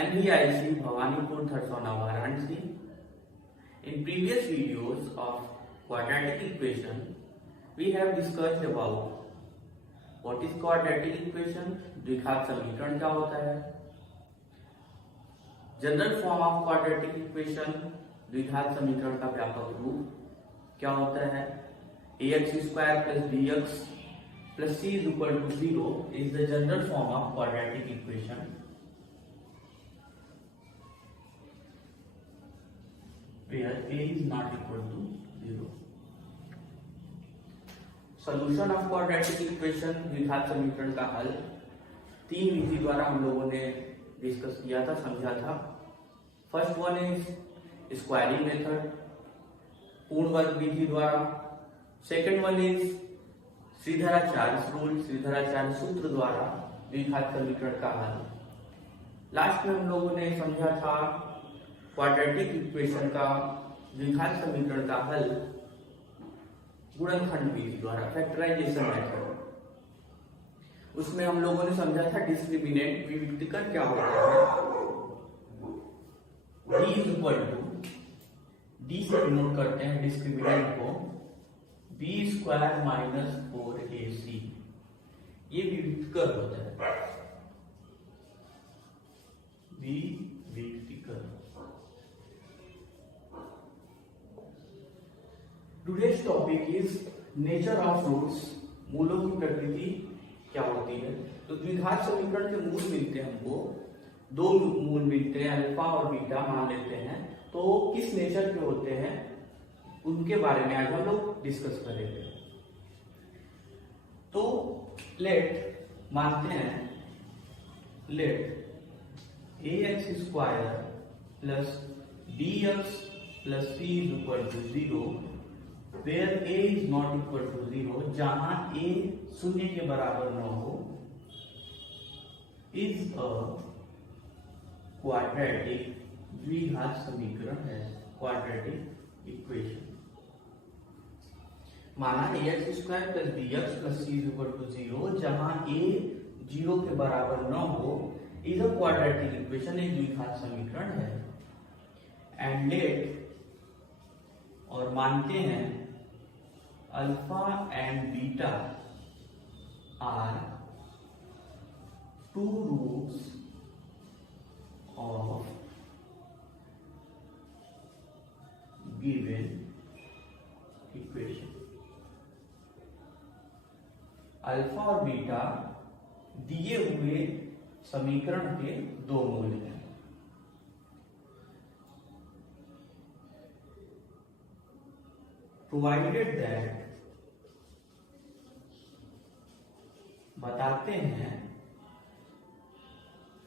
MVIC Bhawanipur Tharsona Varanasi. In previous videos of quadratic equation, we have discussed about what is quadratic equation, द्विघात समीकरण क्या होता है, general form of quadratic equation, द्विघात समीकरण का व्यापक रूप क्या होता है, ax square plus bx plus c is equal to 0 is the general form of quadratic equation where a is not equal to 0. Solution of quadratic equation, द्विघात समीकरण का हल तीन विधि द्वारा हम लोगों ने डिस्कस किया था, समझा था. First one is squaring method, पूर्ण वर्ग विधि द्वारा. Second one is Shridharacharya rule, Shridharacharya सूत्र द्वारा द्विघात समीकरण का हल. लास्ट में हम लोगों ने समझा था क्वाड्रेटिक इक्वेशन का द्विघात समीकरण का हल गुणनखंड विधि द्वारा, फैक्टराइजेशन मेथड. उसमें हम लोगों ने समझा था डिस्क्रिमिनेंट, विविक्तकर क्या होता है. d is equal to, d से डिनोट करते हैं डिस्क्रिमिनेंट को, b स्क्वायर माइनस 4ac. ये विविक्तकर होता है, विविक्तकर. Today's topic is nature of roots, मूलों की प्रकृति क्या होती है. तो द्विघात समीकरण के मूल मिलते हैं हमको, दो मूल मिलते हैं, अल्फा और बीटा मान लेते हैं. तो किस नेचर के होते हैं उनके बारे में आज हम लोग डिस्कस करेंगे. तो लेट मानते हैं, let ax square plus bx plus c is equal to 0 where a is not equal to 0, जहां a शून्य के बराबर न हो, is a quadratic, द्विघात समीकरण है, quadratic equation. माना ax square plus bx plus c is equal to 0, जहां a 0 के बराबर न हो, is a quadratic equation, एक द्विघात समीकरण है. एंड लेट, और मानते हैं alpha and beta are two roots of given equation. Alpha और बीटा दिए हुए समीकरण के दो मूल हैं. प्रोवाइडेड दैट, बताते हैं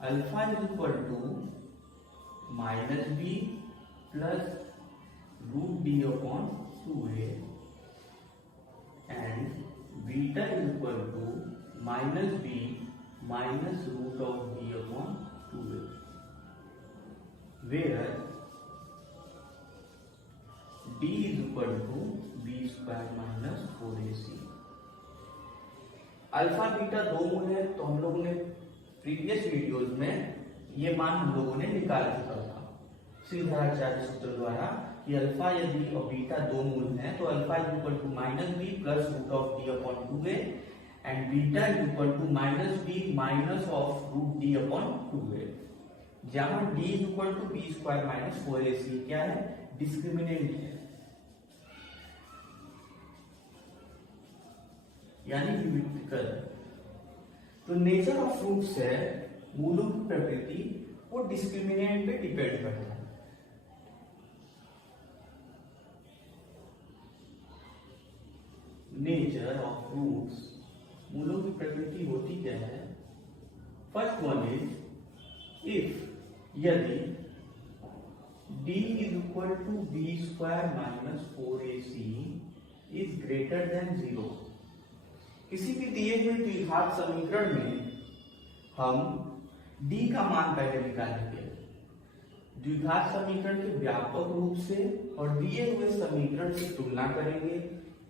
alpha is equal to minus b plus root d upon 2a and beta is equal to minus b minus root of b अपॉन 2a, where d is equal to b square minus 4ac. Alpha beta दो मूल है, तो हम लोगों ने previous videos में ये मान हम लोगों ने निकाल चुका था श्रीधराचार्य सूत्र द्वारा कि अल्फा यदि और बीटा दो मूल हैं तो alpha is equal to minus b plus root of d upon 2a and beta is equal to minus b minus of root d upon 2a, जहां d is equal to b square minus 4ac क्या है, discriminant है, यानी विविक्तकर. तो nature of roots है, मूलों की प्रकृति, वो डिस्क्रिमिनेंट पे डिपेंड करता है. नेचर ऑफ रूट्स, मूलों की प्रकृति होती क्या है. फर्स्ट वन इज इफ, यदि d is equal to b square minus 4ac is greater than 0. किसी भी दिए हुए द्विघात समीकरण में हम d का मान पहले निकालेंगे, द्विघात समीकरण के व्यापक रूप से, और दिए हुए समीकरण की तुलना करेंगे,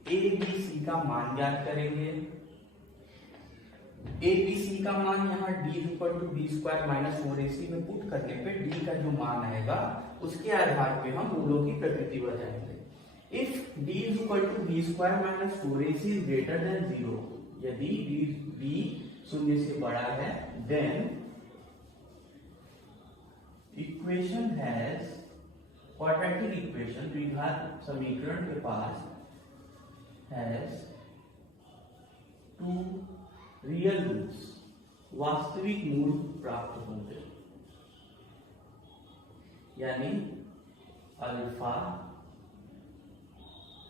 a b c का मान ज्ञात करेंगे. ए बी सी का मान यहाँ d equal to b square minus 4ac में पुट करने पे d का जो मान आएगा उसके आधार पे हम मूलों की प्रकृति बताएंगे। If d is equal to b square minus 4ac is greater than 0, यदि d शून्य से बड़ा है, then equation has quadratic equation, द्विघात समीकरण के पास हैज टू रियल रूट्स, वास्तविक मूल प्राप्त होंगे, यानी alpha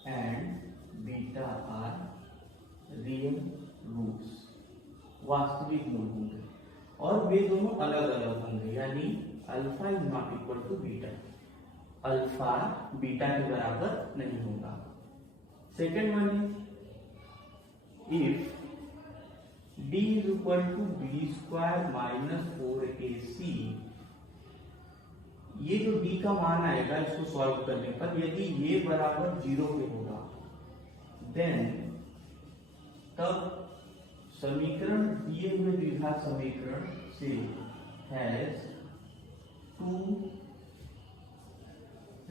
and beta are real roots, वास्तविक मूल होंगे और वे दोनों अलग अलग होंगे, यानी alpha is not equal to beta, alpha beta के बराबर नहीं होगा। Second one is if d is equal to b square minus 4ac, ये जो d का मान आएगा इसको सॉल्व करने पर, यदि ये बराबर 0 के होगा, देन तब समीकरण दिए हुए द्विघात समीकरण से has two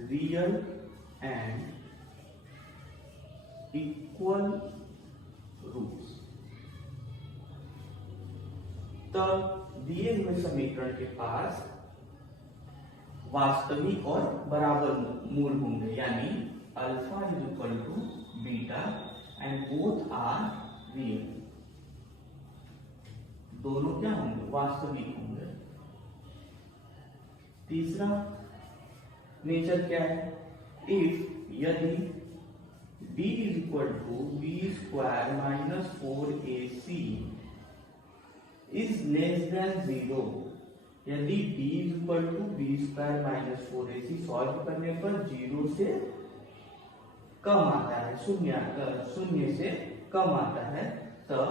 real and equal roots, तब दिए हुए समीकरण के पास वास्तविक और बराबर मूल होंगे, यानी alpha is equal to beta and both are real, दोनों क्या होंगे, वास्तविक होंगे। तीसरा नेचर क्या है, इफ यदि d is equal to b square minus 4ac is less than 0, यदि d is equal to b square minus 4ac solve करने पर 0 से कम आता है, शून्य से कम आता है, तब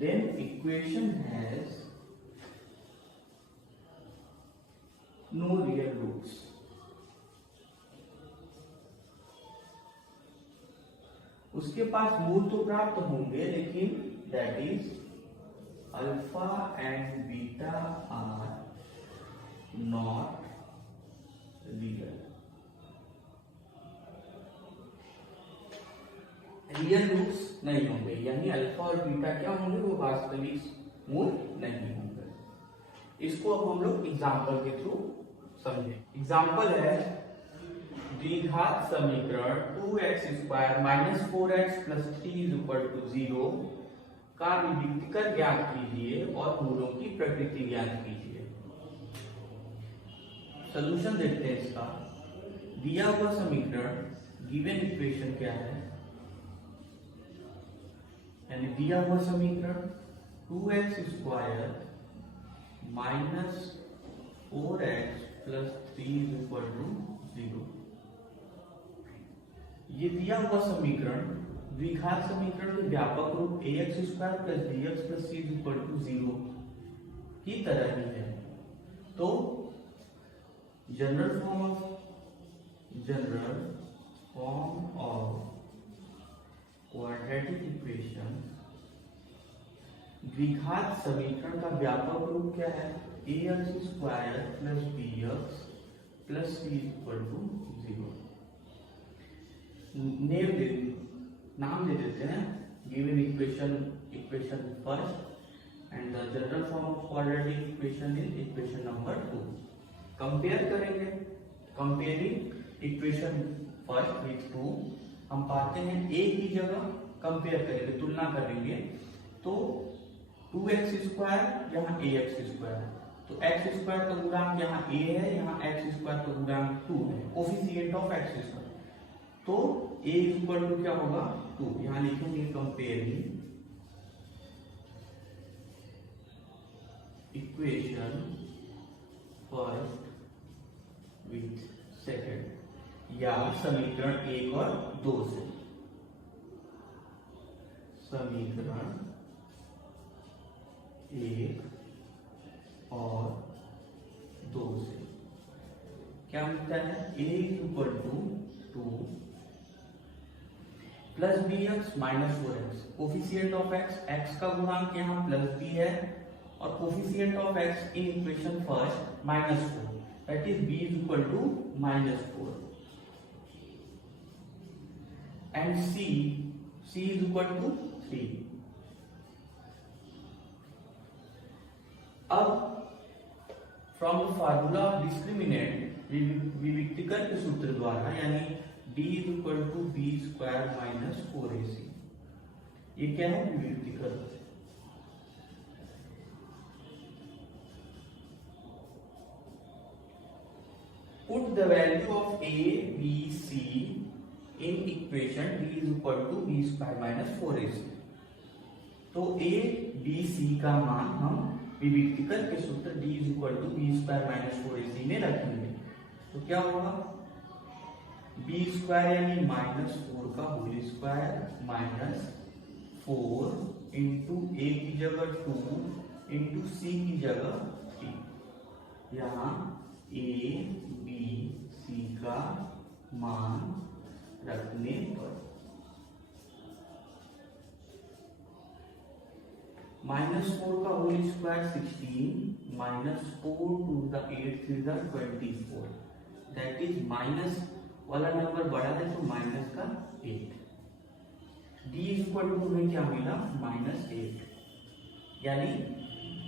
then equation has no real roots, उसके पास मूल तो प्राप्त होंगे लेकिन that is alpha and beta are not real, real roots नहीं होंगे, यानी अल्फा और बीटा क्या होंगे, वो वास्तविक मूल नहीं होंगे। इसको अब हम लोग एग्जाम्पल के थ्रू समझे। एग्जाम्पल है द्विघात समीकरण 2x square minus 4x plus 3 is equal to 0 का विभक्तिकर ज्ञात कीजिए और मूलों की प्रकृति ज्ञात कीजिए। सॉल्यूशन देखते हैं इसका। दिया हुआ समीकरण गिवन इक्वेशन क्या है, यानी दिया हुआ समीकरण 2x square minus 4x plus 3 is equal to 0, ये दिया हुआ समीकरण द्विघात समीकरण के व्यापक रूप ax square plus bx plus c is equal to 0 की तरह ही है। तो general form of quadratic equation, द्विघात समीकरण का व्यापक रूप क्या है, ax square plus bx plus c is equal to 0। नाम दे देते हैं given equation first and the general form of quadratic equation is equation number 2। Compare करेंगे, कंपेयरिंग इक्वेशन फर्स्ट विथ 2, हम पाते हैं a की जगह कंपेयर करेंगे, तुलना करेंगे, तो 2x स्क्वायर यहाँ ax स्क्वायर, तो x स्क्वायर का गुणांक यहाँ a है, यहाँ x स्क्वायर का गुणांक 2 है, कोफिशिएंट ऑफ x स्क्वायर, तो a इज इक्वल टू क्या होगा 2, यहां लिखेंगे comparing equation first with second, या समीकरण 1 और 2 से, समीकरण 1 और 2 से क्या मिलता है, a is equal to 2, plus b x minus 4x, coefficient of x का गुणांक यहाँ प्लस बी है और coefficient of x in equation first -4, that is b is equal to -4 and c is equal to 3। अब from the formula of discriminant विविक्तिकर के सूत्र द्वारा यानी d is equal to b square minus 4ac, ये क्या है विविक्तिकर। Put the value of a b c in equation d is equal to b square minus 4ac। तो a b c का मान हम विविक्तिकर के सूत्र d is equal to b square minus 4ac में रखेंगे। तो क्या होगा, बी स्क्वायर यानी -4 का होल स्क्वायर माइनस 4 इंटू ए की जगह 2 इंटू सी की जगह 3। यहाँ ए बी सी का मान रखने पर -4 का whole square 16 -4 to the 8 3 the 24, that is minus वाला नंबर बड़ा है तो माइनस का 8। d इज इक्वल टू में क्या मिला -8, यानी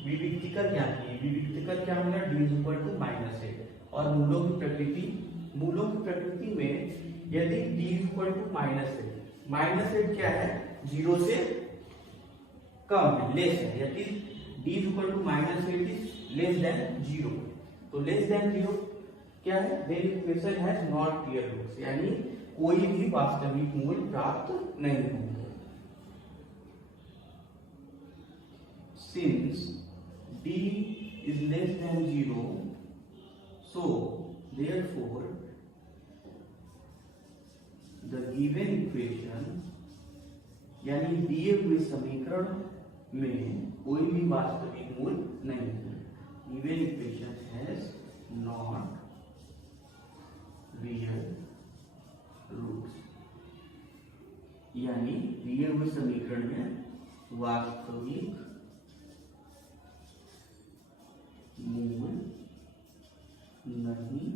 विविक्तिकर क्या है, विविक्तिकर क्या मिला d इज इक्वल टू -8। और मूलों की प्रकृति में यदि d इज इक्वल टू -8 क्या है, 0 से कम है, लेस है, यदि d is equal to -8 is less than 0, तो लेस देन 0 क्या है, then equation has not clear roots, यानी कोई भी वास्तविक मूल प्राप्त नहीं होंगे। Since d is less than 0, so therefore the given equation यानी दिए हुए समीकरण में कोई भी वास्तविक मूल नहीं है। Given equation has not real roots, यानी दिए हुए समीकरण में वास्तविक मूल नहीं